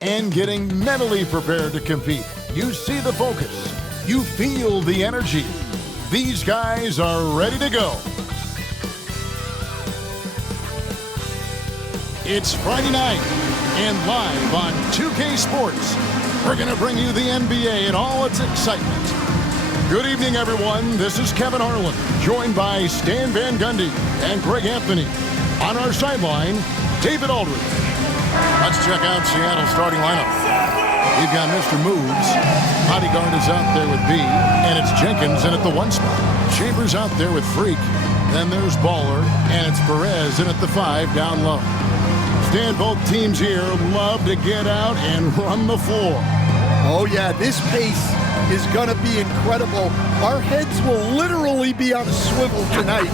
and getting mentally prepared to compete. You see the focus. You feel the energy. These guys are ready to go. It's Friday night, and live on 2K Sports, we're going to bring you the NBA and all its excitement. Good evening, everyone. This is Kevin Harlan, joined by Stan Van Gundy and Greg Anthony. On our sideline, David Aldridge. Let's check out Seattle's starting lineup. We've got Mr. Moves. Bodyguard is out there with B, and it's Jenkins in at the 1 spot. Chambers out there with Freak. Then there's Baller, and it's Perez in at the 5 down low. Stan, both teams here love to get out and run the floor. Oh, yeah, this pace is going to be incredible. Our heads will literally be on a swivel tonight.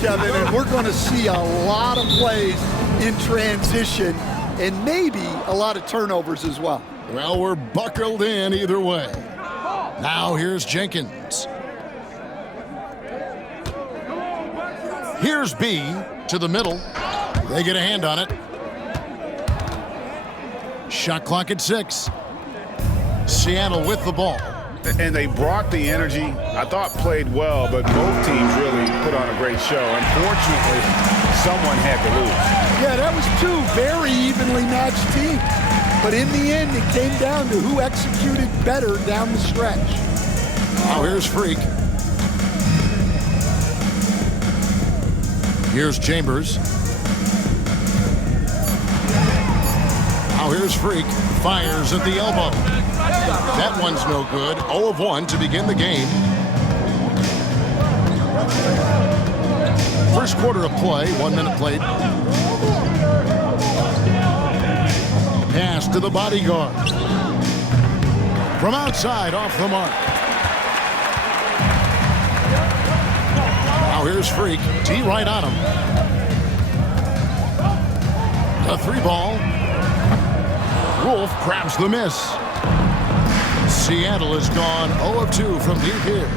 Kevin, and we're going to see a lot of plays in transition and maybe a lot of turnovers as well. Well, we're buckled in either way. Now here's Jenkins. Here's B to the middle. They get a hand on it. Shot clock at 6. Seattle with the ball. And they brought the energy. I thought played well, but both teams really put on a great show. Unfortunately, someone had to lose. Yeah, that was 2 very evenly matched teams. But in the end, it came down to who executed better down the stretch. Now here's Freak. Here's Chambers. Now here's Freak. Fires at the elbow. That one's no good. 0 of 1 to begin the game. First quarter of play, 1 minute played. Pass to the bodyguard. From outside, off the mark. Now here's Freak. T right on him. A 3 ball. Wolf grabs the miss. Seattle has gone 0 of 2 from deep here.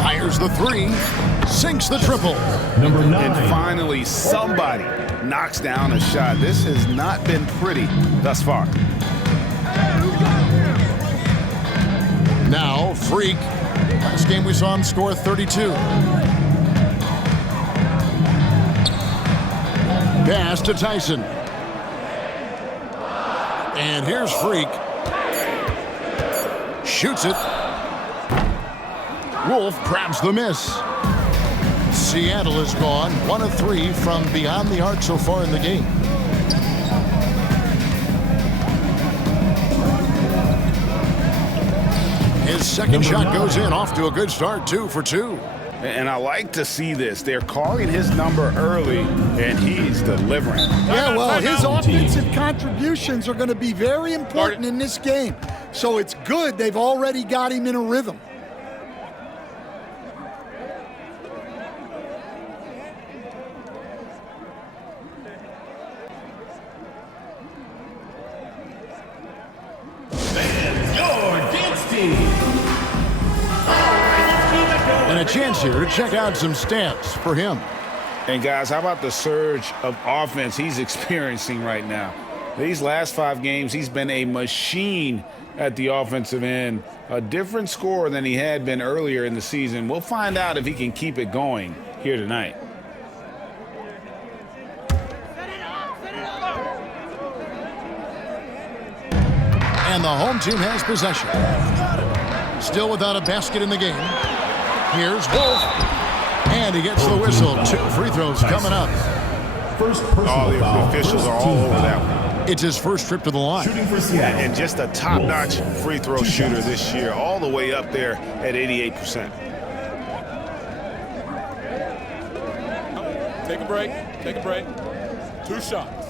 Fires the 3, sinks the triple. Number 9. And finally, somebody knocks down a shot. This has not been pretty thus far. Now, Freak. Last game we saw him score 32. Pass to Tyson. And here's Freak. Shoots it. Wolf grabs the miss. Seattle has gone 1 of 3 from beyond the arc so far in the game. His second shot goes in, off to a good start, 2 for 2. And I like to see this. They're calling his number early, and he's delivering. Yeah, well, his offensive contributions are going to be very important in this game. So it's good they've already got him in a rhythm. And a chance here to check out some stats for him. And guys, how about the surge of offense he's experiencing right now? These last 5 games, he's been a machine at the offensive end. A different score than he had been earlier in the season. We'll find out if he can keep it going here tonight. And the home team has possession. Still without a basket in the game. Here's Wolf. And he gets the whistle. 2 free throws coming up. First personal the foul. officials are all over that one. It's his first trip to the line. And just a top-notch free throw shooter this year, all the way up there at 88%. Take a break. Take a break. 2 shots.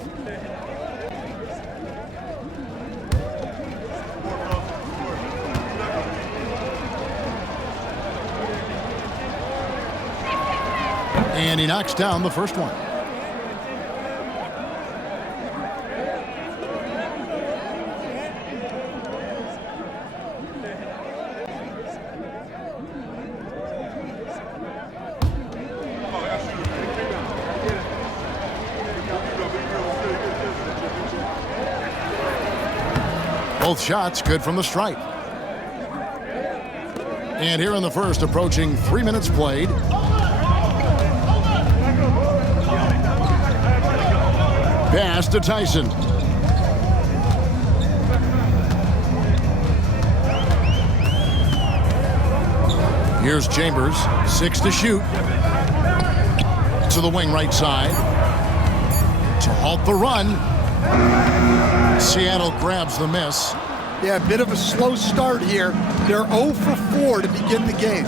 And he knocks down the first one. Both shots good from the stripe. And here in the first, approaching 3 minutes played. Pass to Tyson. Here's Chambers, 6 to shoot. To the wing right side. To halt the run. Seattle grabs the miss. Yeah, a bit of a slow start here. They're 0 for 4 to begin the game.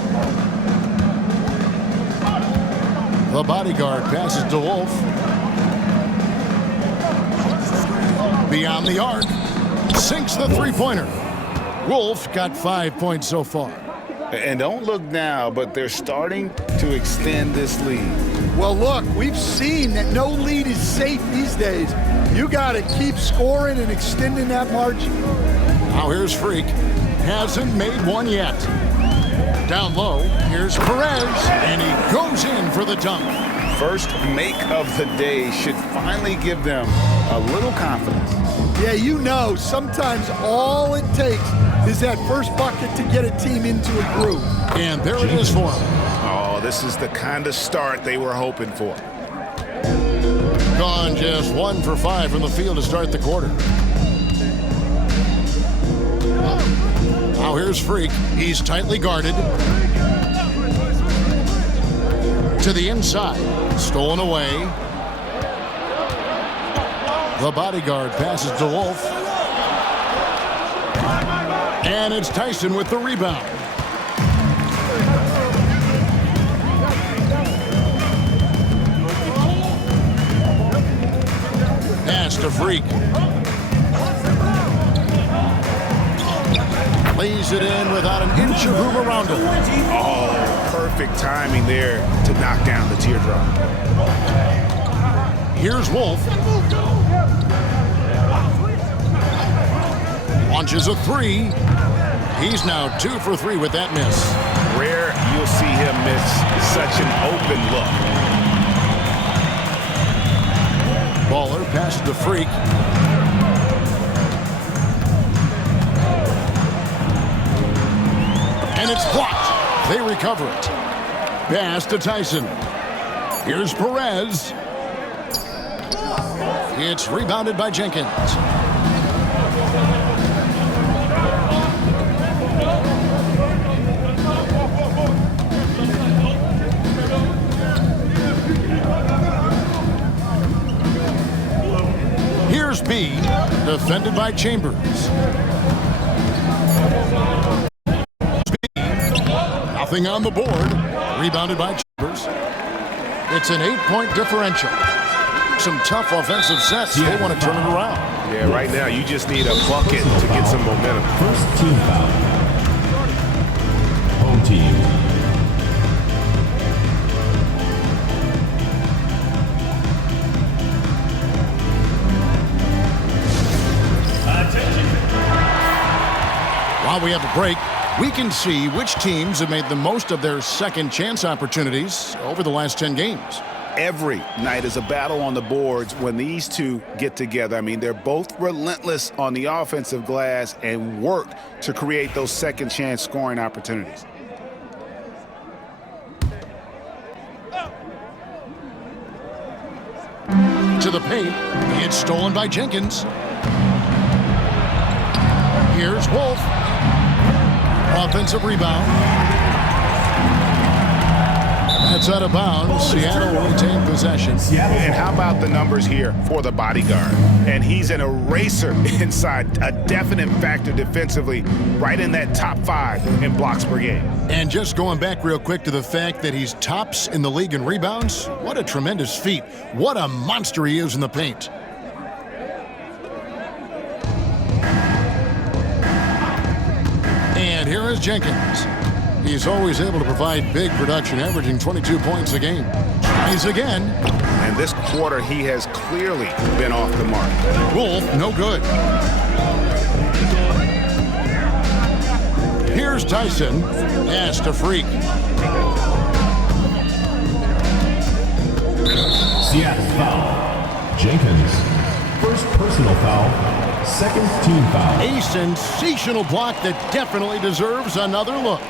The bodyguard passes to Wolf. Beyond the arc. Sinks the three-pointer. Wolf got 5 points so far. And don't look now, but they're starting to extend this lead. Well, look, we've seen that no lead is safe these days. You got to keep scoring and extending that margin. Now here's Freak. Hasn't made one yet. Down low, here's Perez, and he goes in for the dunk. First make of the day should finally give them a little confidence. Yeah, you know, sometimes all it takes is that first bucket to get a team into a groove. And there it is for them. Oh, this is the kind of start they were hoping for. Gone just 1 for 5 from the field to start the quarter. Now here's Freak. He's tightly guarded. To the inside. Stolen away. The bodyguard passes to Wolf. And it's Tyson with the rebound. Pass to Freak. Lays it in without an inch of room around him. Oh, perfect timing there to knock down the teardrop. Here's Wolf. Launches a 3. He's now 2 for 3 with that miss. Rare you'll see him miss such an open look. Baller passes to Freak. And it's blocked. They recover it. Pass to Tyson. Here's Perez. It's rebounded by Jenkins. Here's B, defended by Chambers. B, nothing on the board. Rebounded by Chambers. It's an 8-point differential. Some tough offensive sets. They want to turn it around. Yeah, right now you just need a bucket to get some momentum. First team foul. Home team. While we have a break, we can see which teams have made the most of their second chance opportunities over the last 10 games. Every night is a battle on the boards when these two get together. I mean, they're both relentless on the offensive glass and work to create those second chance scoring opportunities. To the paint, it's stolen by Jenkins. Here's Wolf. Offensive rebound. That's out of bounds. Seattle will retain possession. And how about the numbers here for the bodyguard? And he's an eraser inside, a definite factor defensively, right in that top 5 in blocks per game. And just going back real quick to the fact that he's tops in the league in rebounds, what a tremendous feat. What a monster he is in the paint. And here is Jenkins. He's always able to provide big production, averaging 22 points a game. Tries again. And this quarter, he has clearly been off the mark. Wolf, no good. Here's Tyson. Pass to Freak. Seattle foul. Jenkins. First personal foul. Second team foul. A sensational block that definitely deserves another look.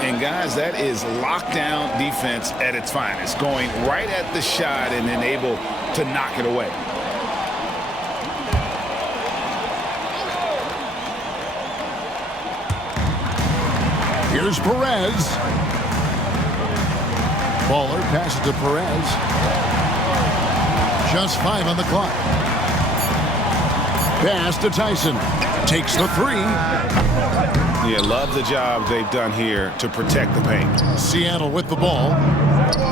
And guys, that is lockdown defense at its finest, going right at the shot and then able to knock it away. Here's Perez. Baller passes to Perez. Just 5 on the clock. Pass to Tyson. Takes the 3. Yeah, love the job they've done here to protect the paint. Seattle with the ball.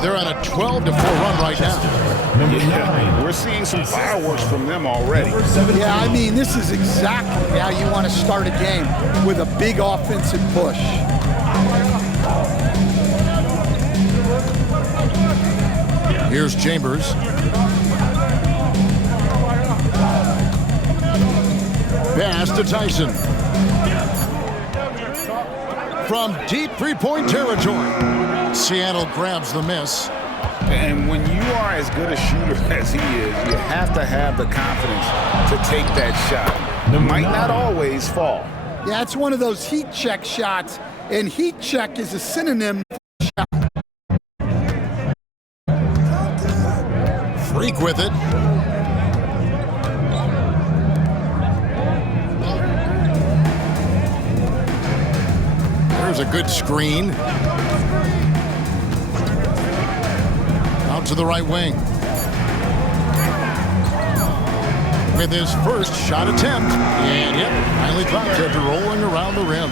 They're on a 12-4 run right now. Yeah, we're seeing some fireworks from them already. Yeah, I mean, this is exactly how you want to start a game, with a big offensive push. Here's Chambers. Pass to Tyson. From deep three-point territory, Seattle grabs the miss. And when you are as good a shooter as he is, you have to have the confidence to take that shot. It might not always fall. Yeah, it's one of those heat check shots, and heat check is a synonym for shot. Freak with it. There's a good screen. Out to the right wing. With his first shot attempt. And yep, finally dropped after rolling around the rim.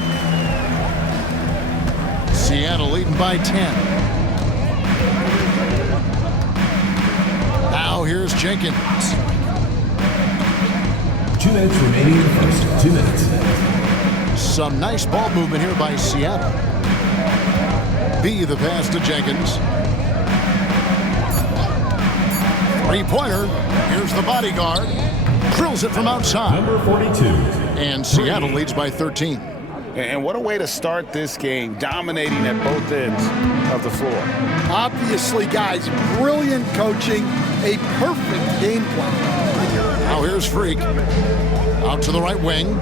Seattle leading by 10. Now here's Jenkins. 2 minutes remaining in the first. 2 minutes. Some nice ball movement here by Seattle. B, the pass to Jenkins. Three-pointer. Here's the bodyguard. Drills it from outside. Number 42. And Seattle leads by 13. And what a way to start this game, dominating at both ends of the floor. Obviously, guys, brilliant coaching, a perfect game plan. Now here's Freak. Out to the right wing.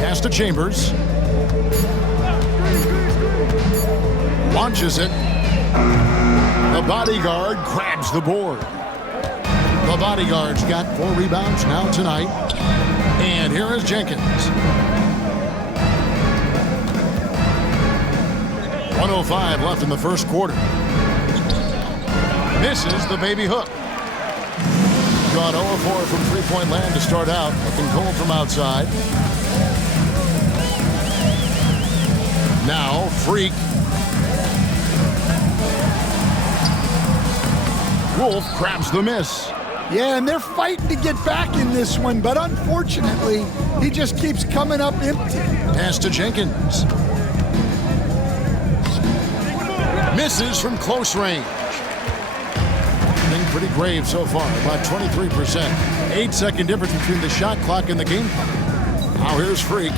Pass to Chambers. Launches it. The bodyguard grabs the board. The bodyguard's got 4 rebounds now tonight. And here is Jenkins. 1:05 left in the first quarter. Misses the baby hook. Gone 0-4 from three-point land to start out. Looking cold from outside. Now, Freak. Wolf grabs the miss. Yeah, and they're fighting to get back in this one, but unfortunately, he just keeps coming up empty. Pass to Jenkins. Misses from close range. Been pretty grave so far, about 23%. 8-second difference between the shot clock and the game clock. Now here's Freak.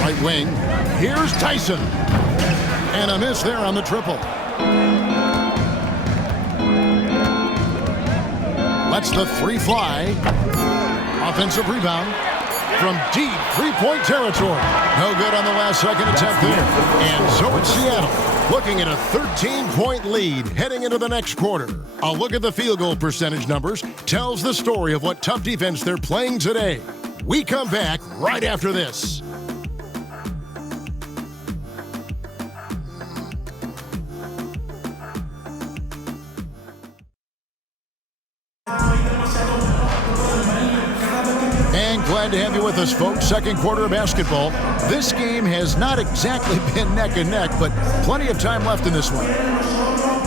Right wing. Here's Tyson. And a miss there on the triple. Lets the 3 fly. Offensive rebound. from deep three-point territory. No good on the last second attempt there. And so it's Seattle, looking at a 13-point lead heading into the next quarter. A look at the field goal percentage numbers tells the story of what tough defense they're playing today. We come back right after this. And glad to have you with us, folks. Second quarter of basketball. This game has not exactly been neck and neck, but plenty of time left in this one.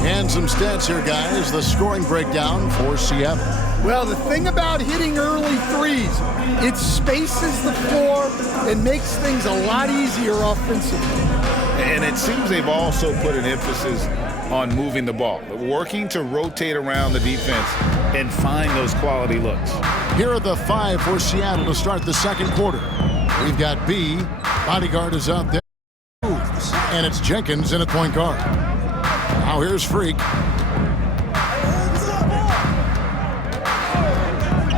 And some stats here, guys. The scoring breakdown for Seattle. Well, the thing about hitting early threes, it spaces the floor and makes things a lot easier offensively. And it seems they've also put an emphasis on moving the ball, working to rotate around the defense and find those quality looks. Here are the 5 for Seattle to start the second quarter. We've got B. Bodyguard is out there. And it's Jenkins in at point guard. Now here's Freak.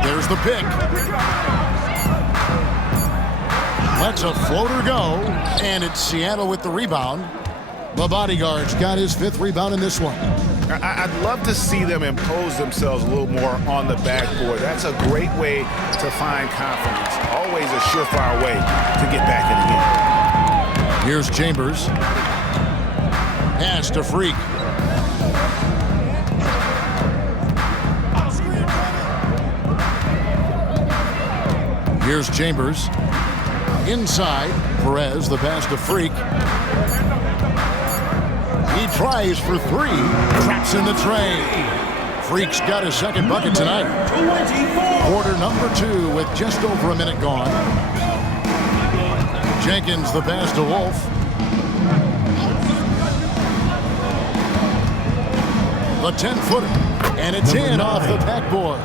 There's the pick. Lets a floater go. And it's Seattle with the rebound. The Bodyguard's got his 5th rebound in this one. I'd love to see them impose themselves a little more on the backboard. That's a great way to find confidence. Always a surefire way to get back in the game. Here's Chambers. Pass to Freak. Here's Chambers. Inside. Perez, the pass to Freak. He tries for 3. Traps in the tray. Freak's got his second bucket tonight. Quarter number 2 with just over a minute gone. Jenkins the pass to Wolf. The 10-footer. And it's in off the backboard.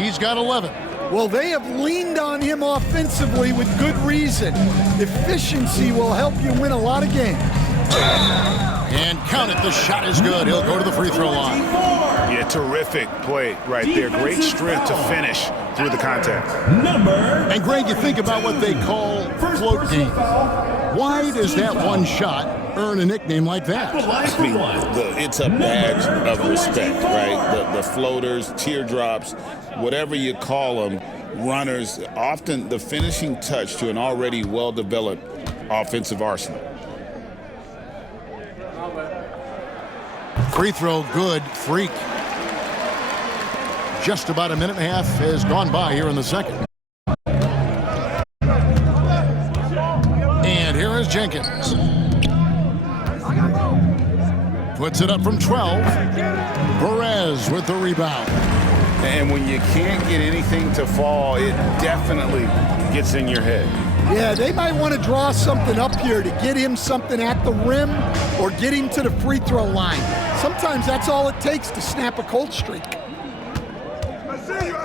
He's got 11. Well, they have leaned on him offensively with good reason. Efficiency will help you win a lot of games. And count it, the shot is good. He'll go to the free throw line. Yeah, terrific play right there. Great strength to finish through the contact. And Greg, you think about what they call float game. Why does that one shot earn a nickname like that? I mean, it's a badge of respect, right? The floaters, teardrops, whatever you call them, runners, often the finishing touch to an already well-developed offensive arsenal. Free throw good. Freak. Just about a minute and a half has gone by here in the second. And here is Jenkins. Puts it up from 12. Perez with the rebound. And when you can't get anything to fall, it definitely gets in your head. Yeah, they might want to draw something up here to get him something at the rim or get him to the free throw line. Sometimes that's all it takes to snap a cold streak. I see you.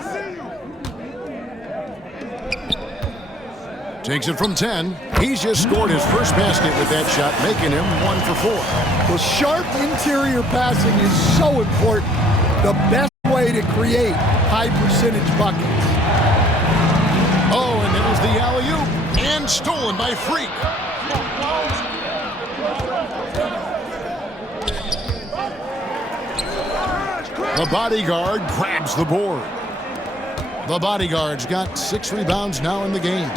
Takes it from 10. He's just scored his first basket with that shot, making him 1 for 4. Well, sharp interior passing is so important. The best way to create high percentage buckets. Oh, and there's the alley-oop. And stolen by Freak. The Bodyguard grabs the board. The Bodyguard's got 6 rebounds now in the game.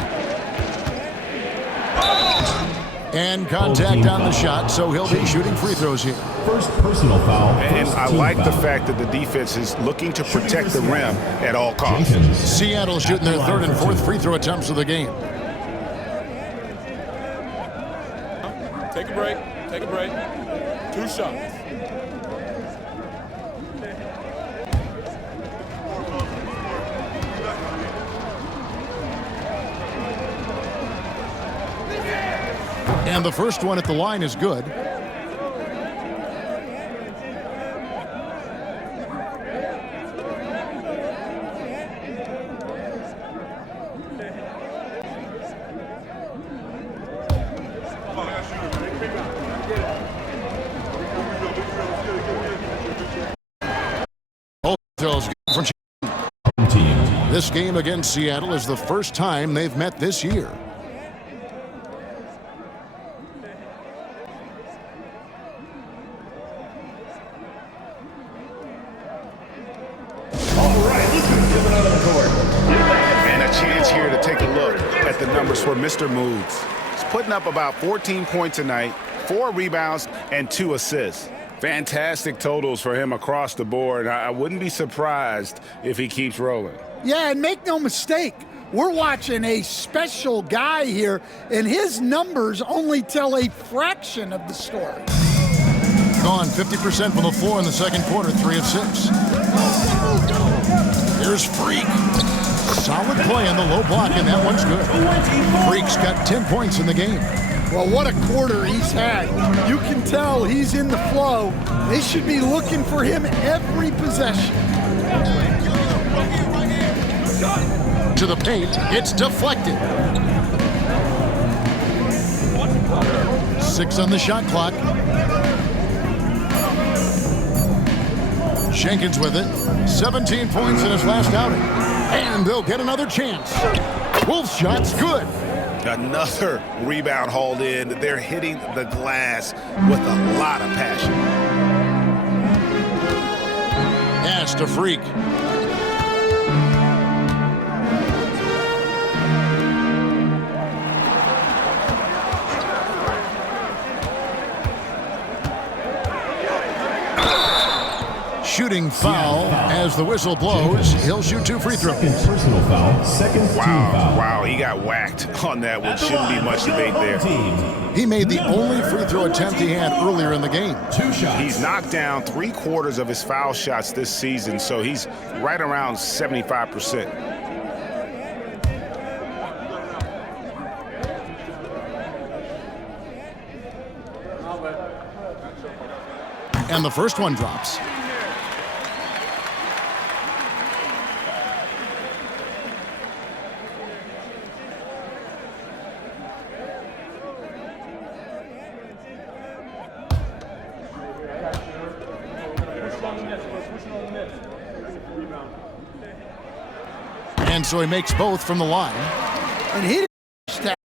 And contact on the shot, so he'll be shooting free throws here. First personal foul. And I like the fact that the defense is looking to protect the rim at all costs. Seattle shooting their 3rd and 4th free throw attempts of the game. Take a break. Take a break. 2 shots. And the first one at the line is good. Both those from team. This game against Seattle is the first time they've met this year. And a chance here to take a look at the numbers for Mr. Moods. He's putting up about 14 points a night, 4 rebounds, and 2 assists. Fantastic totals for him across the board. I wouldn't be surprised if he keeps rolling. Yeah, and make no mistake, we're watching a special guy here, and his numbers only tell a fraction of the story. Gone 50% from the floor in the second quarter, 3 of 6. Here's Freak. Solid play on the low block, and that one's good. Freak's got 10 points in the game. Well, what a quarter he's had. You can tell he's in the flow. They should be looking for him every possession. To the paint, it's deflected. 6 on the shot clock. Jenkins with it. 17 points in his last outing. And they'll get another chance. Wolf's shot's good. Another rebound hauled in. They're hitting the glass with a lot of passion. Pass to Freak. Shooting foul as the whistle blows. He'll shoot 2 free throws. Second personal foul, second team foul. Wow, he got whacked on that one. Shouldn't be much debate there. He made the only free throw attempt he had earlier in the game. 2 shots. He's knocked down 3/4 of his foul shots this season, so he's right around 75%. And the first one drops. And so he makes both from the line. And he didn't catch that,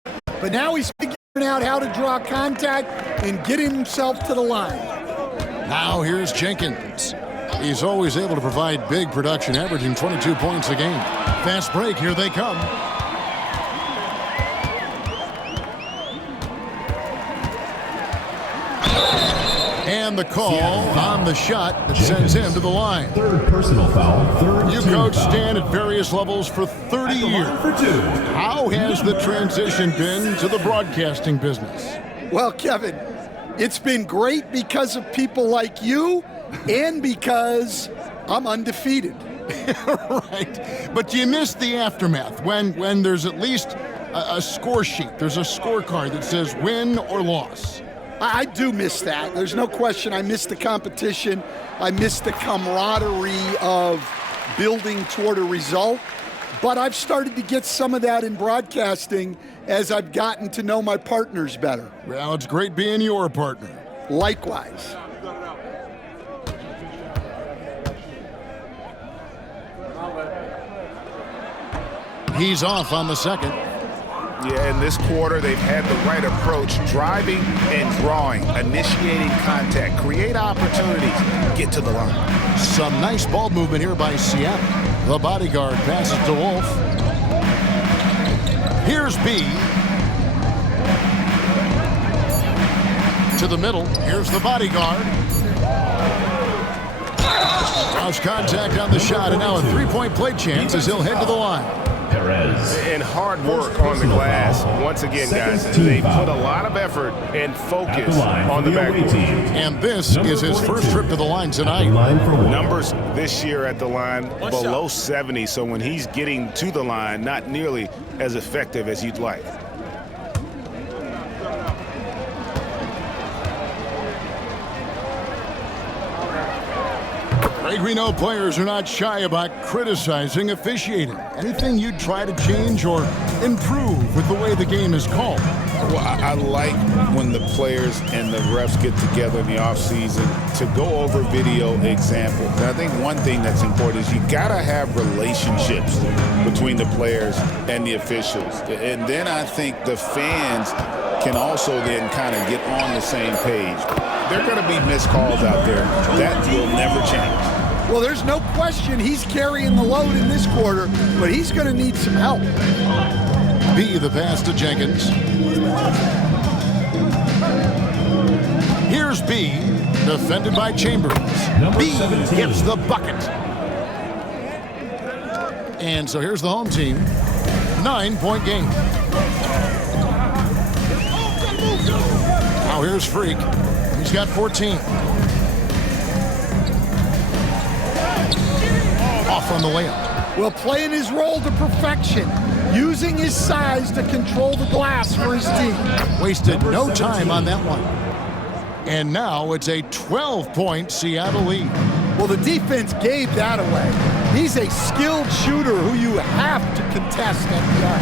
but now he's figuring out how to draw contact and get himself to the line. Now here's Jenkins. He's always able to provide big production, averaging 22 points a game. Fast break, here they come. And the call on the shot that sends him to the line. Third personal foul, third You team coached foul. Stan at various levels for 30 years. For 2. How has the transition been to the broadcasting business? Well, Kevin, it's been great because of people like you and because I'm undefeated. Right. But you missed the aftermath when there's at least a score sheet. There's a scorecard that says win or loss. I do miss that. There's no question. I miss the competition. I miss the camaraderie of building toward a result. But I've started to get some of that in broadcasting as I've gotten to know my partners better. Well, it's great being your partner. Likewise. He's off on the second. Yeah, in this quarter, they've had the right approach, driving and drawing, initiating contact, create opportunities, get to the line. Some nice ball movement here by Seattle. The bodyguard passes to Wolf. Here's B. To the middle. Here's the bodyguard. Draws contact on the shot, and now a three-point play chance as he'll head to the line. Perez. And hard work on the glass. Once again, guys, they put a lot of effort and focus on the backboard. And this is his first trip to the line tonight. Numbers this year at the line below 70, so when he's getting to the line, not nearly as effective as you'd like. Greg, we know players are not shy about criticizing officiating. Anything you'd try to change or improve with the way the game is called? Well, I like when the players and the refs get together in the offseason to go over video examples. And I think one thing that's important is you got to have relationships between the players and the officials. And then I think the fans can also then kind of get on the same page. There are going to be missed calls out there. That will never change. Well, there's no question he's carrying the load in this quarter, but he's going to need some help. B, the pass to Jenkins. Here's B, defended by Chambers. B gets the bucket. And so here's the home team. 9-point game. Now here's Freak. He's got 14. Off on the layup. Well, playing his role to perfection. Using his size to control the glass for his team. Wasted no time on that one. And now it's a 12-point Seattle lead. Well, the defense gave that away. He's a skilled shooter who you have to contest at the arc.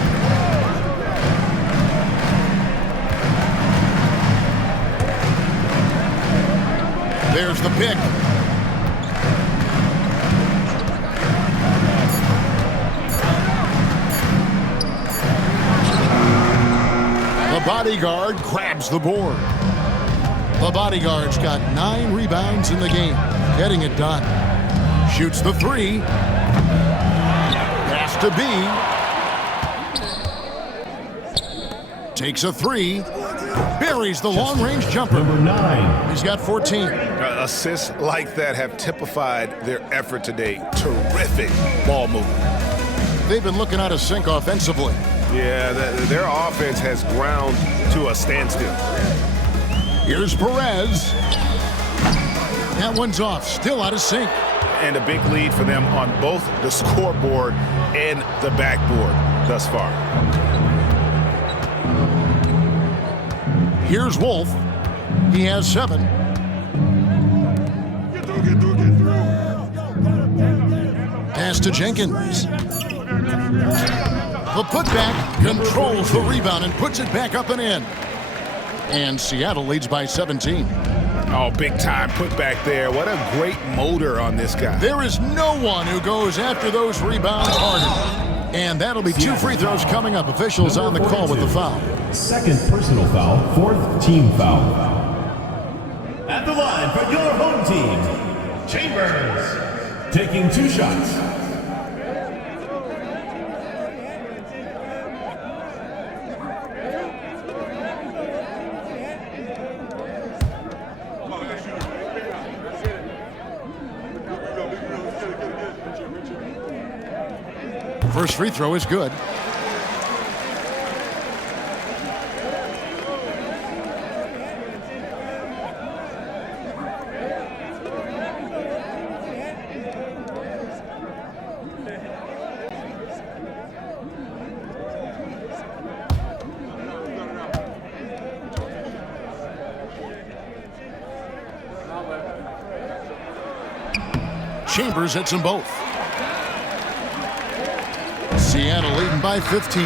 There's the pick. The bodyguard grabs the board. The bodyguard's got 9 rebounds in the game, getting it done. Shoots the 3. Pass to B. Takes a 3. Buries the long-range jumper. Number 9. He's got 14. Assists like that have typified their effort today. Terrific ball movement. They've been looking out of sync offensively. Yeah, their offense has ground to a standstill. Here's Perez. That one's off, still out of sync. And a big lead for them on both the scoreboard and the backboard thus far. Here's Wolf. He has 7. Pass to Jenkins. The putback controls the rebound and puts it back up and in. And Seattle leads by 17. Oh, big time put back there. What a great motor on this guy. There is no one who goes after those rebounds harder. And that'll be 2 free throws coming up. Officials on the call with the foul. Second personal foul, 4th team foul. At the line for your home team, Chambers, taking 2 shots. First free throw is good. Chambers hits them both. Seattle leading by 15.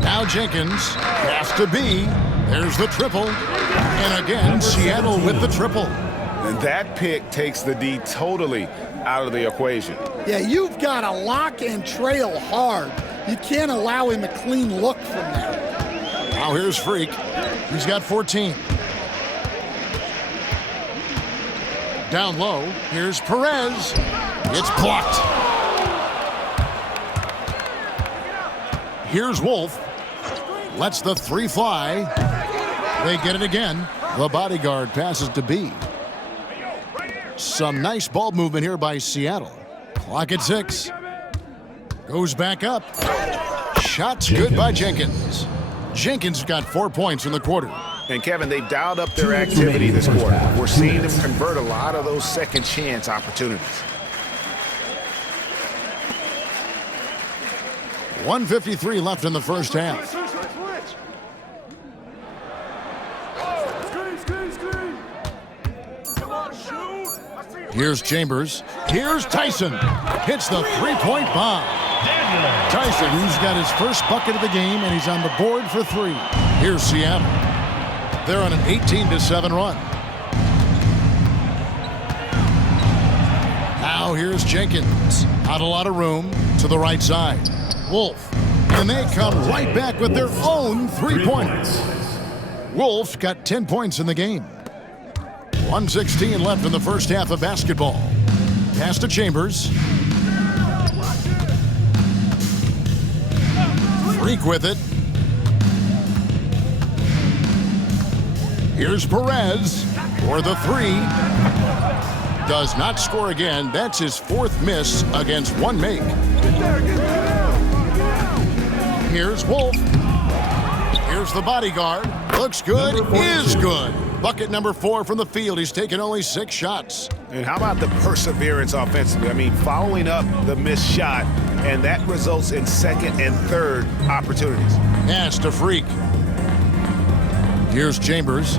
Now Jenkins, pass to B. There's the triple. And again, Seattle with the triple. And that pick takes the D totally out of the equation. Yeah, you've got to lock and trail hard. You can't allow him a clean look from that. Now here's Freak. He's got 14. Down low, here's Perez. It's blocked. Here's Wolf. Lets the 3 fly. They get it again. The bodyguard passes to B. Some nice ball movement here by Seattle. Clock at 6. Goes back up. Shots good by Jenkins. Jenkins got 4 points in the quarter. And Kevin, they've dialed up their activity this quarter. We're seeing them convert a lot of those second chance opportunities. 1:53 left in the first half. Here's Chambers. Here's Tyson. Hits the 3-point bomb. Tyson's got his first bucket of the game, and he's on the board for 3. Here's Seattle. They're on an 18-7 run. Now here's Jenkins. Not a lot of room to the right side. Wolf. And they come right back with their own 3-pointers. Wolf got 10 points in the game. 1:16 left in the first half of basketball. Pass to Chambers. Freak with it. Here's Perez for the 3. Does not score again. That's his 4th miss against 1 make. Here's Wolf. Here's the bodyguard. Looks good. Is good. Bucket number 4 from the field. He's taken only 6 shots. And how about the perseverance offensively? I mean, following up the missed shot, and that results in 2nd and 3rd opportunities. Pass to Freak. Here's Chambers.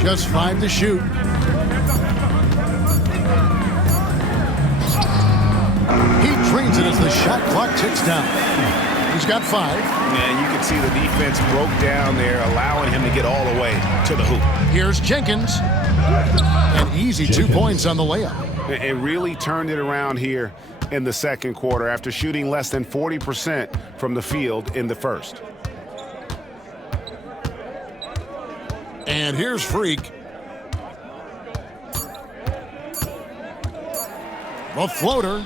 Just 5 to shoot. He drains it as the shot clock ticks down. He's got 5. And you can see the defense broke down there, allowing him to get all the way to the hoop. Here's Jenkins. An easy 2 points on the layup. And really turned it around here in the second quarter after shooting less than 40% from the field in the first. And here's Freak. The floater.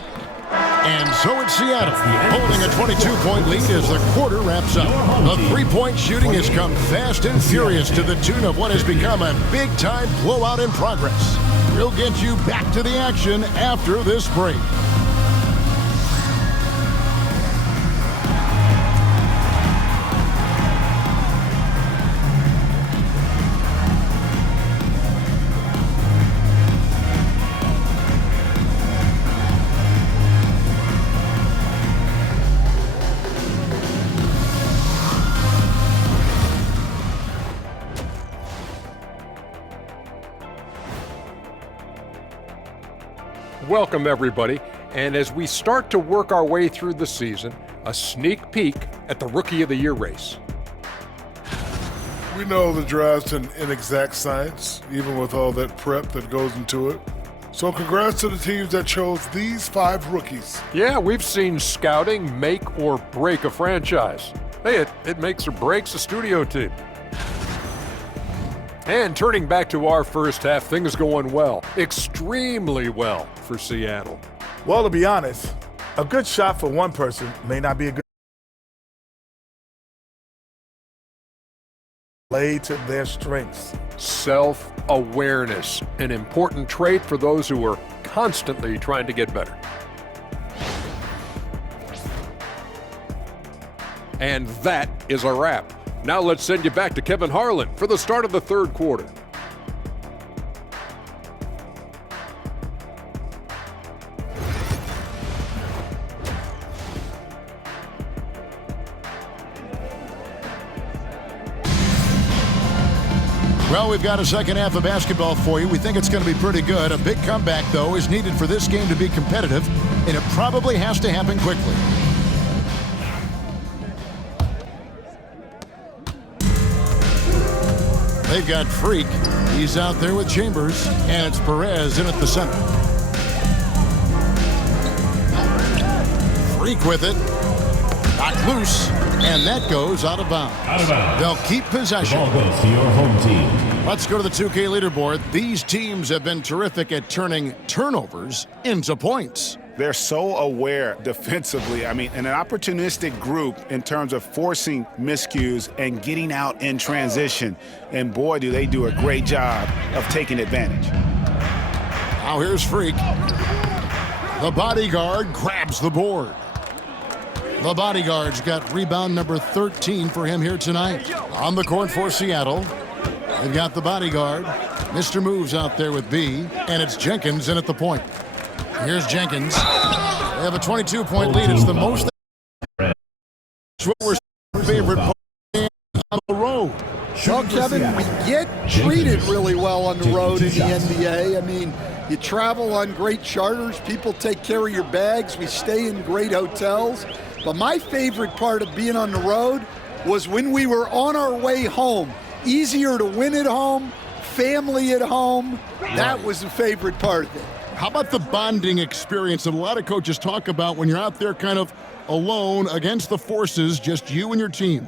And so it's Seattle, holding a 22-point lead as the quarter wraps up. The 3-point shooting has come fast and furious to the tune of what has become a big-time blowout in progress. We'll get you back to the action after this break. Welcome, everybody. And as we start to work our way through the season, a sneak peek at the Rookie of the Year race. We know the draft's an inexact science, even with all that prep that goes into it. So congrats to the teams that chose these 5 rookies. Yeah, we've seen scouting make or break a franchise. Hey, it makes or breaks a studio team. And turning back to our first half, things going well. Extremely well for Seattle. Well, to be honest, a good shot for one person may not be a good play to their strengths. Self-awareness, an important trait for those who are constantly trying to get better. And that is a wrap. Now let's send you back to Kevin Harlan for the start of the third quarter. Well, we've got a second half of basketball for you. We think it's going to be pretty good. A big comeback, though, is needed for this game to be competitive, and it probably has to happen quickly. They've got Freak. He's out there with Chambers, and it's Perez in at the center. Freak with it. Knocked loose, and that goes out of bounds. They'll keep possession. The ball goes to your home team. Let's go to the 2K leaderboard. These teams have been terrific at turning turnovers into points. They're so aware defensively. I mean, an opportunistic group in terms of forcing miscues and getting out in transition. And boy, do they do a great job of taking advantage. Now here's Freak. The bodyguard grabs the board. The bodyguard's got rebound number 13 for him here tonight. On the court for Seattle, they've got the bodyguard. Mr. Moves out there with B, and it's Jenkins in at the point. Here's Jenkins. They have a 22-point lead. It's the most. It's what we're favorite on the road. Chuck Kevin, we get treated really well on the road in the NBA. I mean, you travel on great charters. People take care of your bags. We stay in great hotels. But my favorite part of being on the road was when we were on our way home. Easier to win at home, family at home. That was the favorite part of it. How about the bonding experience that a lot of coaches talk about when you're out there kind of alone against the forces, just you and your team?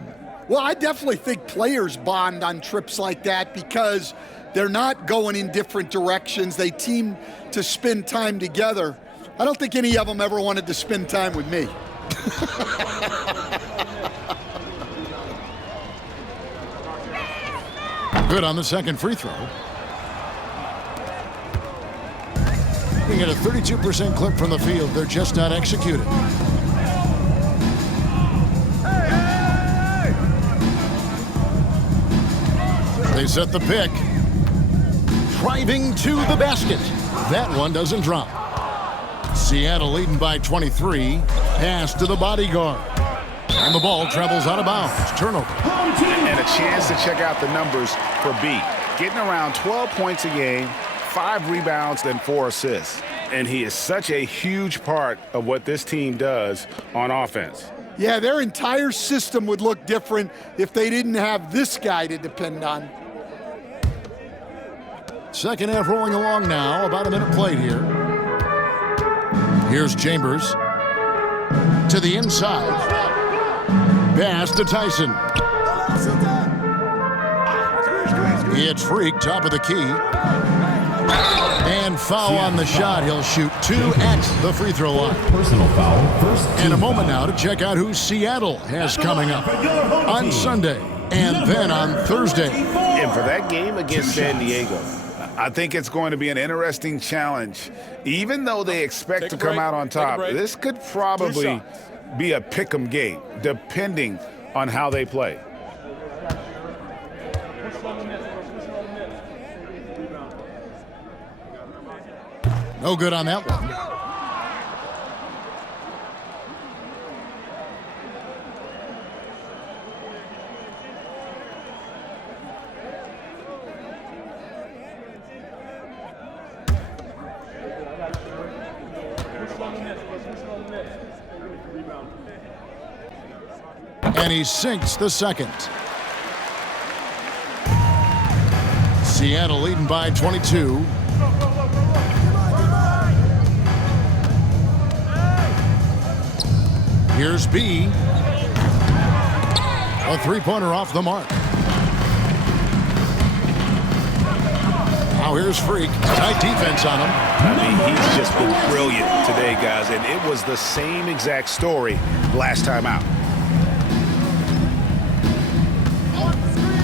Well, I definitely think players bond on trips like that because they're not going in different directions. They team to spend time together. I don't think any of them ever wanted to spend time with me. Good on the second free throw. You get a 32% clip from the field. They're just not executed. They set the pick. Driving to the basket. That one doesn't drop. Seattle leading by 23. Pass to the bodyguard. And the ball travels out of bounds. Turnover. And a chance to check out the numbers for B. Getting around 12 points a game, 5 rebounds, and 4 assists. And he is such a huge part of what this team does on offense. Yeah, their entire system would look different if they didn't have this guy to depend on. Second half rolling along now. About a minute played here. Here's Chambers. To the inside. Pass to Tyson. It's Freak, top of the key. And foul on the shot. He'll shoot 2 at the free throw line. Personal foul, first team In a moment foul. now to check out who Seattle has coming up on Sunday and then on Thursday. And for that game against San Diego, I think it's going to be an interesting challenge. Even though they expect to come out on top, this could probably be a pick'em game, depending on how they play. No good on that one. And he sinks the second. Seattle leading by 22. Here's B. A three-pointer off the mark. Now here's Freak. Tight defense on him. I mean, he's just been brilliant today, guys, and it was the same exact story last time out.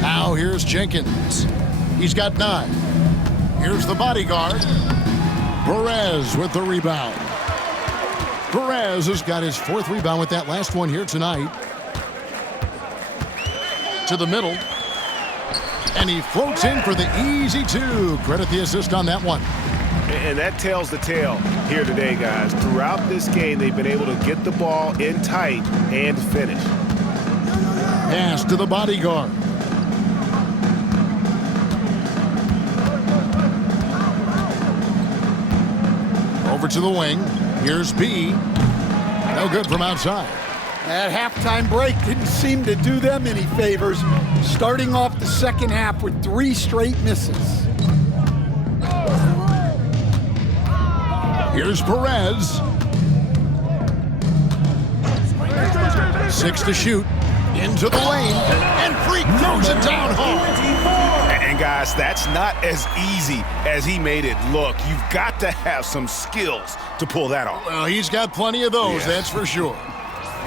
Now here's Jenkins. He's got 9. Here's the bodyguard. Perez with the rebound. Perez has got his 4th rebound with that last one here tonight. To the middle. And he floats in for the easy 2. Credit the assist on that one. And that tells the tale here today, guys. Throughout this game, they've been able to get the ball in tight and finish. Pass to the bodyguard. Over to the wing. Here's B. No good from outside. That halftime break didn't seem to do them any favors, starting off the second half with 3 straight misses. Here's Perez. 6 to shoot. Into the lane. And Freak throws it down hard. And guys, that's not as easy as he made it look. You've got to have some skills to pull that off. Well, he's got plenty of those, that's for sure.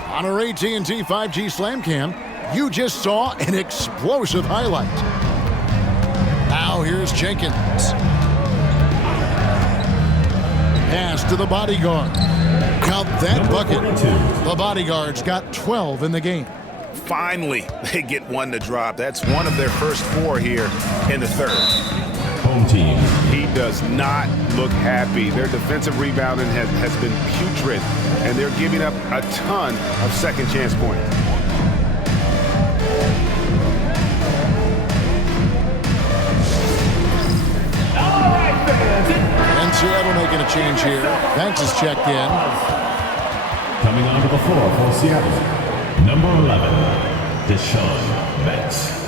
On our AT&T 5G Slam Cam, you just saw an explosive highlight. Now here's Jenkins. Pass to the bodyguard. Count that bucket. The bodyguard's got 12 in the game. Finally, they get one to drop. That's one of their first 4 here in the third. Home team. He does not look happy. Their defensive rebounding has been putrid, and they're giving up a ton of second chance points. And Seattle making a change here. Banks is checked in. Coming onto the floor for Seattle, number 11, Deshaun Banks.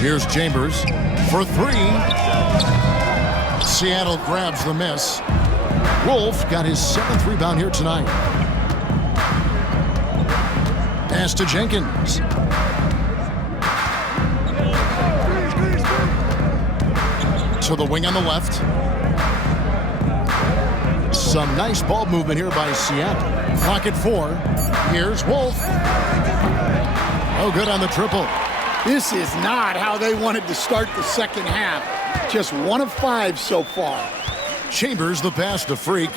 Here's Chambers for three. Seattle grabs the miss. Wolf got his 7th rebound here tonight. Pass to Jenkins. To the wing on the left. Some nice ball movement here by Seattle. Clock at 4. Here's Wolf. Oh, good on the triple. This is not how they wanted to start the second half. Just 1 of 5 so far. Chambers the pass to Freak.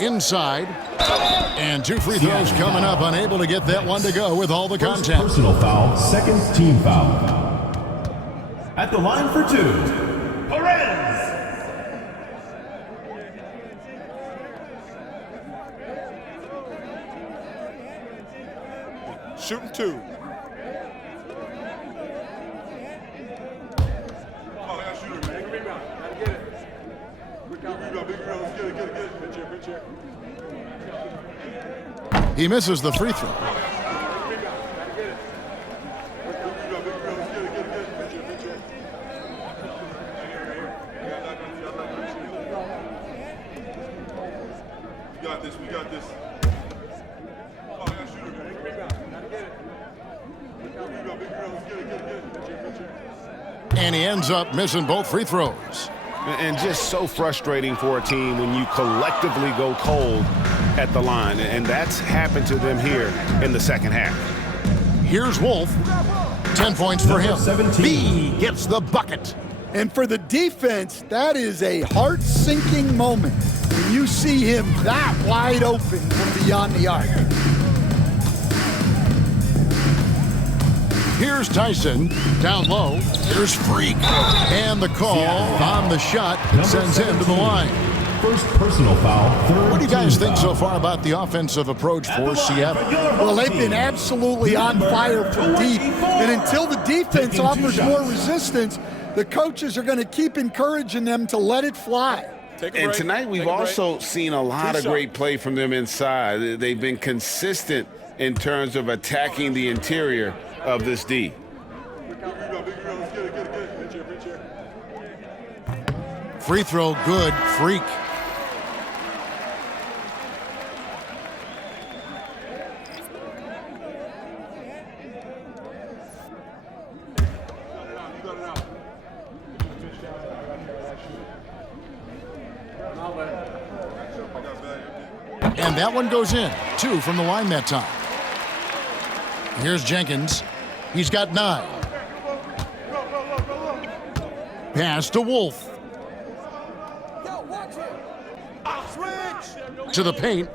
Inside. And 2 free throws coming up. Unable to get that one to go with all the contact. Personal foul, second team foul. At the line for 2, Perez. Shooting 2. He misses the free throw. We got this. And he ends up missing both free throws. And just so frustrating for a team when you collectively go cold at the line. And that's happened to them here in the second half. Here's Wolf. 10 points for him. 17. B gets the bucket. And for the defense, that is a heart-sinking moment when you see him that wide open from beyond the arc. Here's Tyson. Down low. Here's Freak. And the call on the shot sends him to the line. First personal foul, third. What do you guys think foul. so far about the offensive approach for Seattle? Well, they've been absolutely on fire from deep. And until the defense offers more resistance, the coaches are going to keep encouraging them to let it fly. And tonight we've also seen a lot of great play from them inside. They've been consistent in terms of attacking the interior of this D. Free throw good. Freak. And that one goes in. 2 from the line that time. Here's Jenkins. He's got 9. Pass to Wolf. To the paint.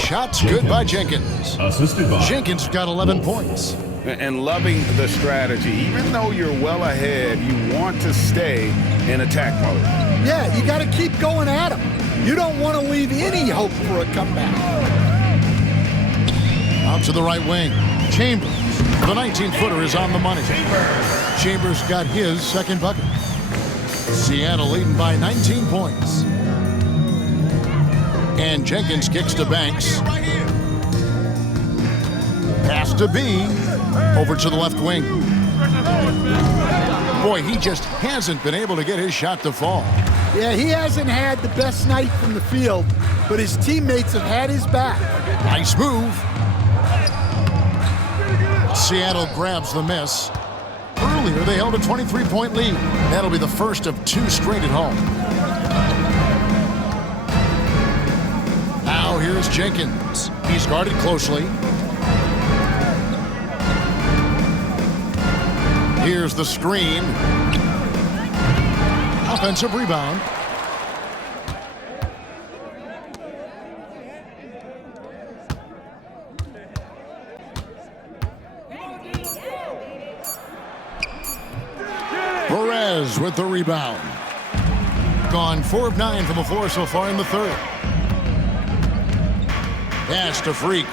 Shots good by Jenkins. Assisted by Jenkins got 11 points. And loving the strategy. Even though you're well ahead, you want to stay in attack mode. Yeah, you got to keep going at him. You don't want to leave any hope for a comeback. Out to the right wing. Chambers. The 19-footer is on the money. Chambers got his second bucket. Seattle leading by 19 points. And Jenkins kicks to Banks. Pass to B. Over to the left wing. Boy, he just hasn't been able to get his shot to fall. Yeah, he hasn't had the best night from the field, but his teammates have had his back. Nice move. Seattle grabs the miss. Earlier, they held a 23-point lead. That'll be the first of 2 straight at home. Now here's Jenkins. He's guarded closely. Here's the screen. Offensive rebound. with the rebound. Gone 4 of 9 from the floor so far in the third. Pass to Freak.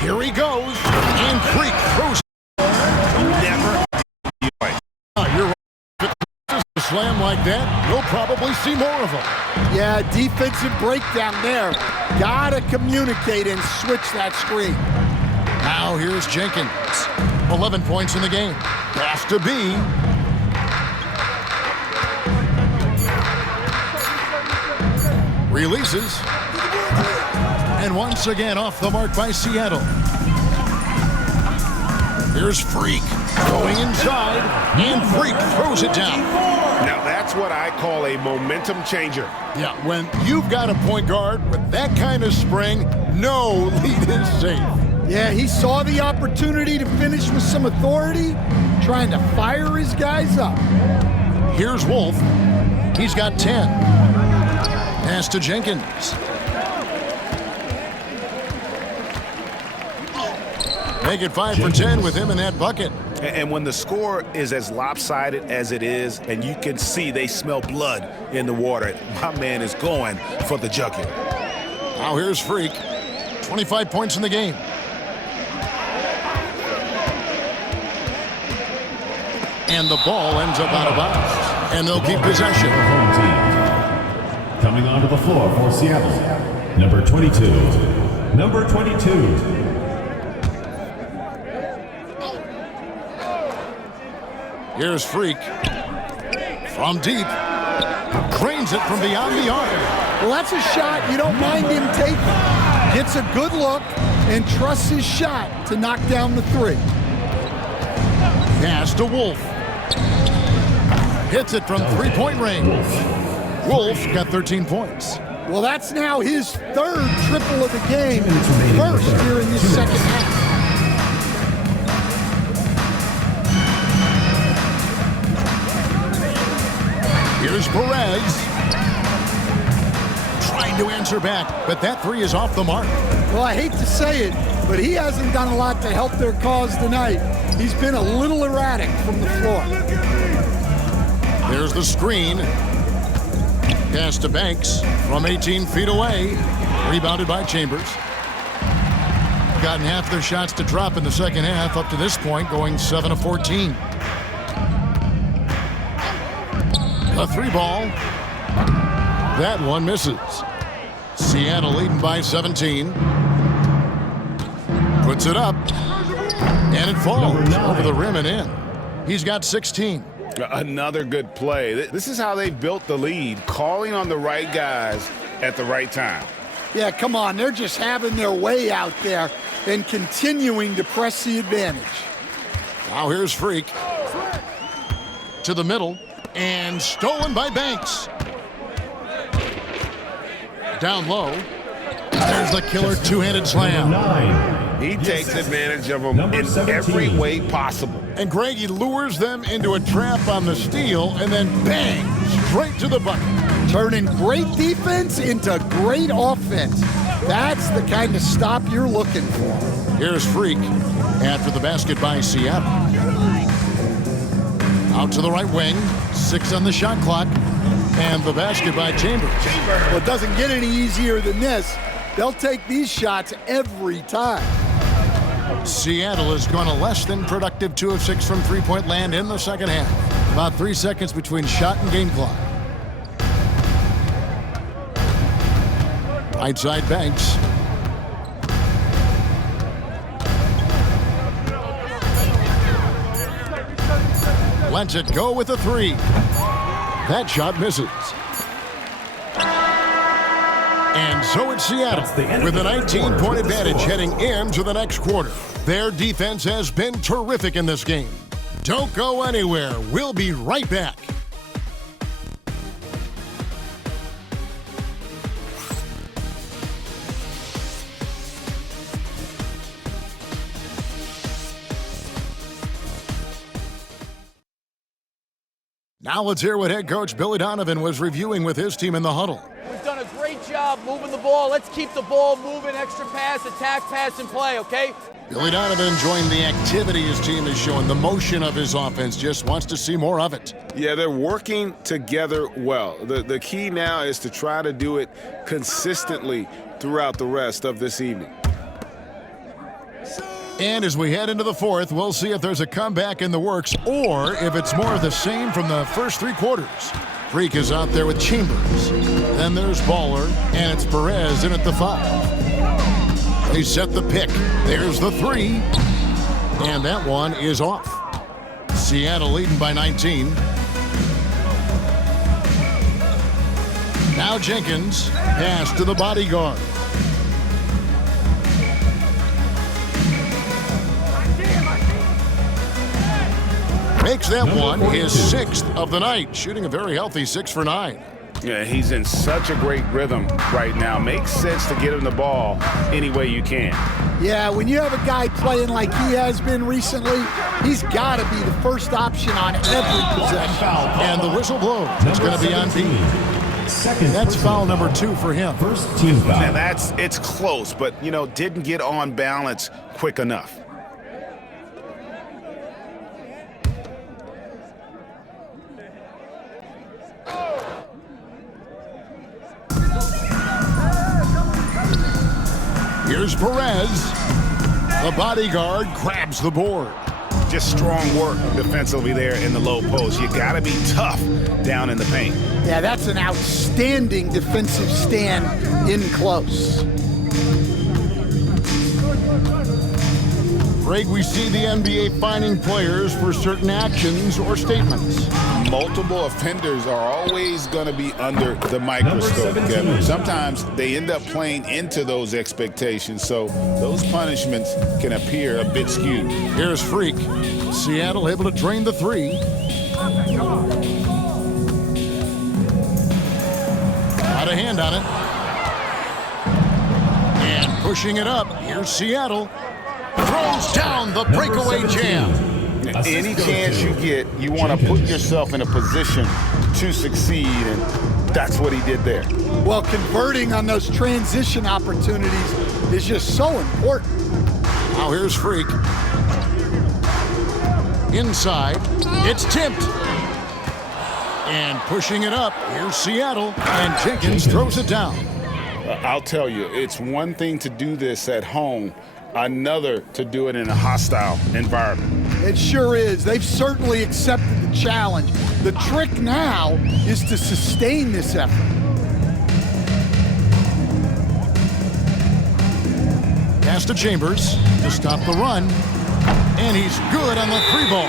Here he goes, and Freak throws. Never. You're right. If it's a slam like that, we'll probably see more of them. Yeah, defensive breakdown there. Gotta communicate and switch that screen. Now here's Jenkins. 11 points in the game. Pass to B. Releases. And once again off the mark by Seattle. Here's Freak going inside, and Freak throws it down. Now that's what I call a momentum changer. Yeah, when you've got a point guard with that kind of spring, no lead is safe. Yeah, he saw the opportunity to finish with some authority, trying to fire his guys up. Here's Wolf. He's got 10. Pass to Jenkins. Make it 5 for 10 with him in that bucket. And when the score is as lopsided as it is, and you can see they smell blood in the water, my man is going for the jugular. Now here's Freak. 25 points in the game. And the ball ends up out of bounds. And they'll keep possession. Home team. Coming onto the floor for Seattle, number 22. Number 22. Here's Freak. From deep. Cranes it from beyond the arc. Well, that's a shot you don't mind him taking. Gets a good look and trusts his shot to knock down the three. Pass to Wolf. Hits it from three-point range. Wolf got 13 points. Well, that's now his third triple of the game. First here in this second half. Here's Perez. Trying to answer back, but that three is off the mark. Well, I hate to say it, but he hasn't done a lot to help their cause tonight. He's been a little erratic from the floor. There's the screen. Pass to Banks from 18 feet away. Rebounded by Chambers. Gotten half their shots to drop in the second half up to this point, going 7 of 14. A three ball. That one misses. Seattle leading by 17. Puts it up. And it falls over the rim and in. He's got 16. Another good play. This is how they built the lead, calling on the right guys at the right time. Yeah, come on. They're just having their way out there and continuing to press the advantage. Now here's Freak. To the middle. And stolen by Banks. Down low. There's the killer two-handed slam. He takes advantage of them in every way possible. And Greg, he lures them into a trap on the steal and then bang, straight to the bucket. Turning great defense into great offense. That's the kind of stop you're looking for. Here's Freak after the basket by Seattle. Out to the right wing, 6 on the shot clock, and the basket by Chambers. Well, it doesn't get any easier than this. They'll take these shots every time. Seattle has gone a less than productive 2 of 6 from three-point land in the second half. About 3 seconds between shot and game clock. Right side Banks. Lets it go with a three. That shot misses. And so it's Seattle with a 19-point advantage heading into the next quarter. Their defense has been terrific in this game. Don't go anywhere. We'll be right back. Now let's hear what head coach Billy Donovan was reviewing with his team in the huddle. We've done a great job moving the ball. Let's keep the ball moving, extra pass, attack, pass, and play, okay? Billy Donovan enjoying the activity his team is showing, the motion of his offense, just wants to see more of it. Yeah, they're working together well. The key now is to try to do it consistently throughout the rest of this evening. And as we head into the fourth, we'll see if there's a comeback in the works or if it's more of the same from the first three quarters. Freak is out there with Chambers. Then there's Baller, and it's Perez in at the 5. They set the pick. There's the 3. And that one is off. Seattle leading by 19. Now Jenkins, pass to the bodyguard. Makes that one his 6th of the night, shooting a very healthy 6 for 9. Yeah, he's in such a great rhythm right now. Makes sense to get him the ball any way you can. Yeah, when you have a guy playing like he has been recently, he's got to be the first option on every possession. And the whistle blows. It's going to be on B. That's foul number 2 for him. First team foul. And it's close, but, didn't get on balance quick enough. Here's Perez. The bodyguard grabs the board. Just strong work defensively there in the low post. You got to be tough down in the paint. Yeah, that's an outstanding defensive stand in close. Greg, we see the NBA fining players for certain actions or statements. Multiple offenders are always going to be under the microscope, Kevin. Sometimes they end up playing into those expectations, so those punishments can appear a bit skewed. Here's Freak. Seattle able to drain the 3. Got a hand on it. And pushing it up. Here's Seattle. Throws down the breakaway jam. Any chance you get, you want to put yourself in a position to succeed, and that's what he did there. Well, converting on those transition opportunities is just so important. Now here's Freak. Inside, it's tipped. And pushing it up, here's Seattle, and Jenkins throws it down. I'll tell you, it's one thing to do this at home, another to do it in a hostile environment. It sure is. They've certainly accepted the challenge. The trick now is to sustain this effort. Pass to Chambers to stop the run. And he's good on the 3 ball.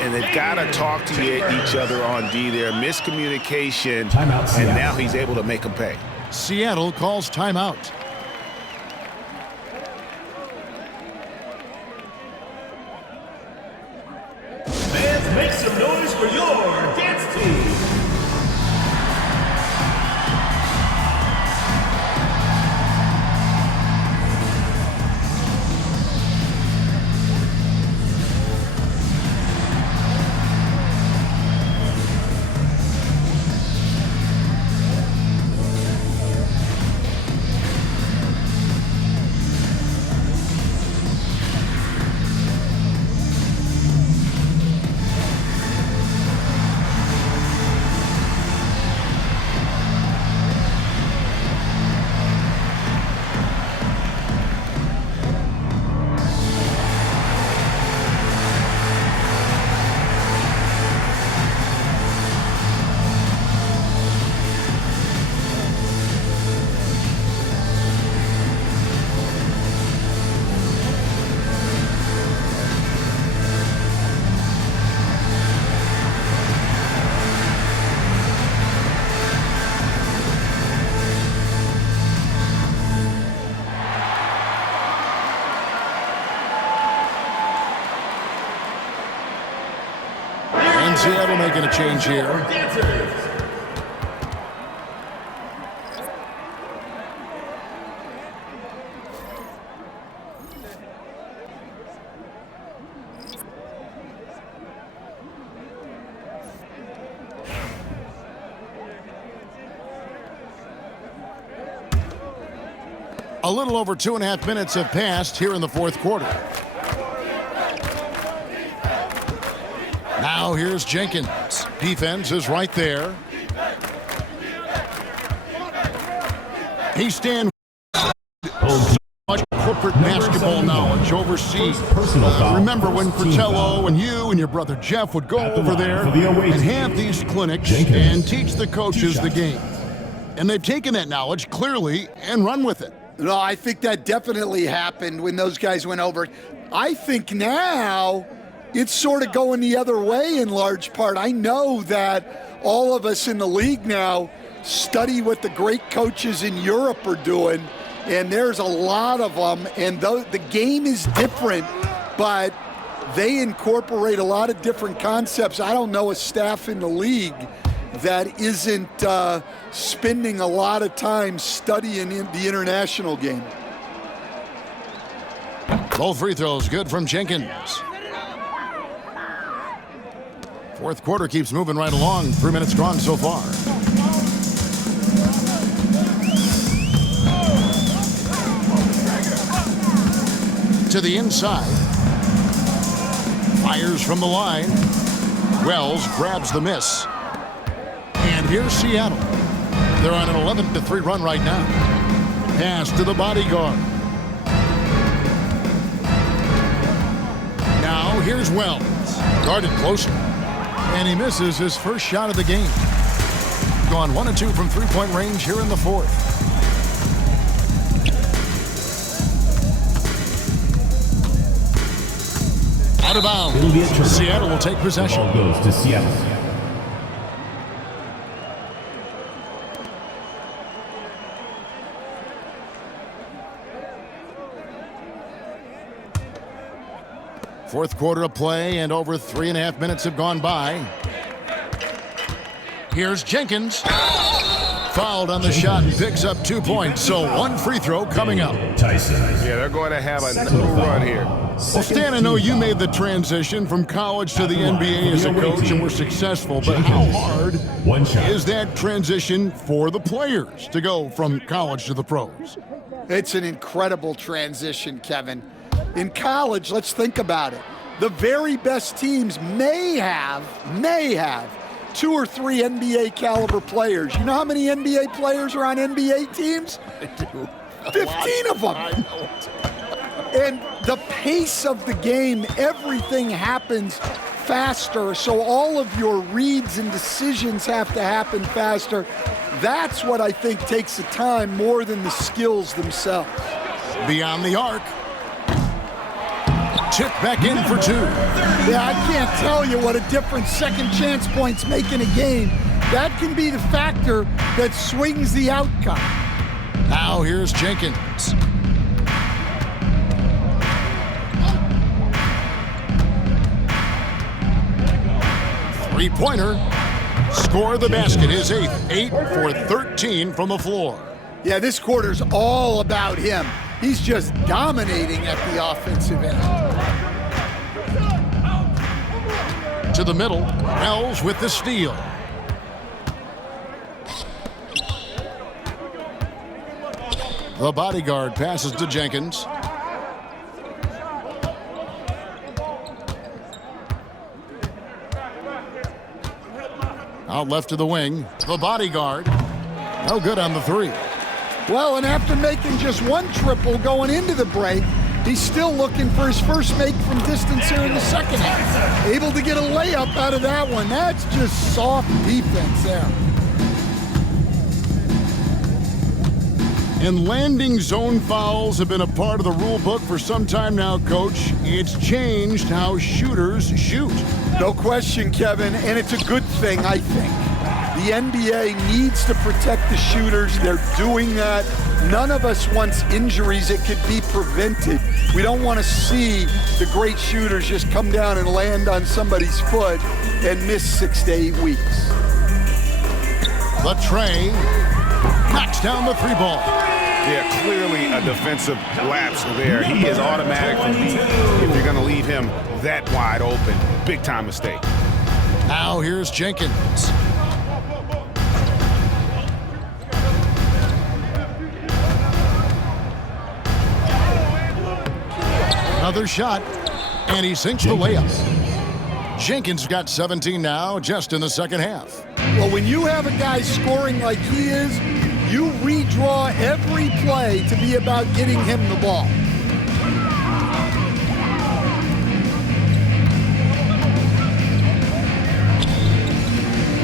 And they've got to talk to each other on D there. Miscommunication, Timeout, and now he's able to make them pay. Seattle calls timeout. Fans, make some noise for your dance team. Seattle making a change here. A little over 2.5 minutes have passed here in the fourth quarter. Now here's Jenkins. Defense is right there. He stands much corporate basketball knowledge overseas. Remember when Fratello and you and your brother Jeff would go over there and have these clinics and teach the coaches the game. And they've taken that knowledge clearly and run with it. No, I think that definitely happened when those guys went over. I think now it's sort of going the other way in large part. I know that all of us in the league now study what the great coaches in Europe are doing, and there's a lot of them, and the game is different, but they incorporate a lot of different concepts. I don't know a staff in the league that isn't spending a lot of time studying the international game. Both free throws good from Jenkins. Fourth quarter keeps moving right along. 3 minutes gone so far. To the inside. Fires from the line. Wells grabs the miss. And here's Seattle. They're on an 11-3 run right now. Pass to the bodyguard. Now here's Wells. Guarded closer. And he misses his first shot of the game. Gone 1 of 2 from three-point range here in the fourth. Out of bounds. Seattle will take possession. Ball goes to Seattle. Fourth quarter of play, and over 3.5 minutes have gone by. Here's Jenkins. Fouled on the shot and picks up 2 points, so 1 free throw coming up. Tyson. Yeah, they're going to have a little run here. Well, Stan, I know you made the transition from college to the NBA as a coach and were successful, but how hard is that transition for the players to go from college to the pros? It's an incredible transition, Kevin. In college, let's think about it. The very best teams may have 2 or 3 NBA caliber players. You know how many NBA players are on NBA teams? I do. 15 of them. And the pace of the game, everything happens faster, so all of your reads and decisions have to happen faster. That's what I think takes the time more than the skills themselves. Beyond the arc. Chip back in for 2. Yeah, I can't tell you what a difference second chance points make in a game. That can be the factor that swings the outcome. Now here's Jenkins. Three-pointer. Score the basket. His 8th. 8 for 13 from the floor. Yeah, this quarter's all about him. He's just dominating at the offensive end. To the middle. Wells with the steal. The bodyguard passes to Jenkins. Out left to the wing. The bodyguard. No good on the 3. Well, and after making just 1 triple going into the break, he's still looking for his first make from distance here in the second half. Able to get a layup out of that one. That's just soft defense there. And landing zone fouls have been a part of the rule book for some time now, Coach. It's changed how shooters shoot. No question, Kevin, and it's a good thing, I think. The NBA needs to protect the shooters. They're doing that. None of us wants injuries that could be prevented. We don't want to see the great shooters just come down and land on somebody's foot and miss 6 to 8 weeks. The Trey knocks down the 3 ball. Yeah, clearly a defensive lapse there. He is automatic for me if you're going to leave him that wide open. Big time mistake. Now here's Jenkins. Another shot, and he sinks the layup. Jenkins got 17 now just in the second half. Well, when you have a guy scoring like he is, you redraw every play to be about getting him the ball.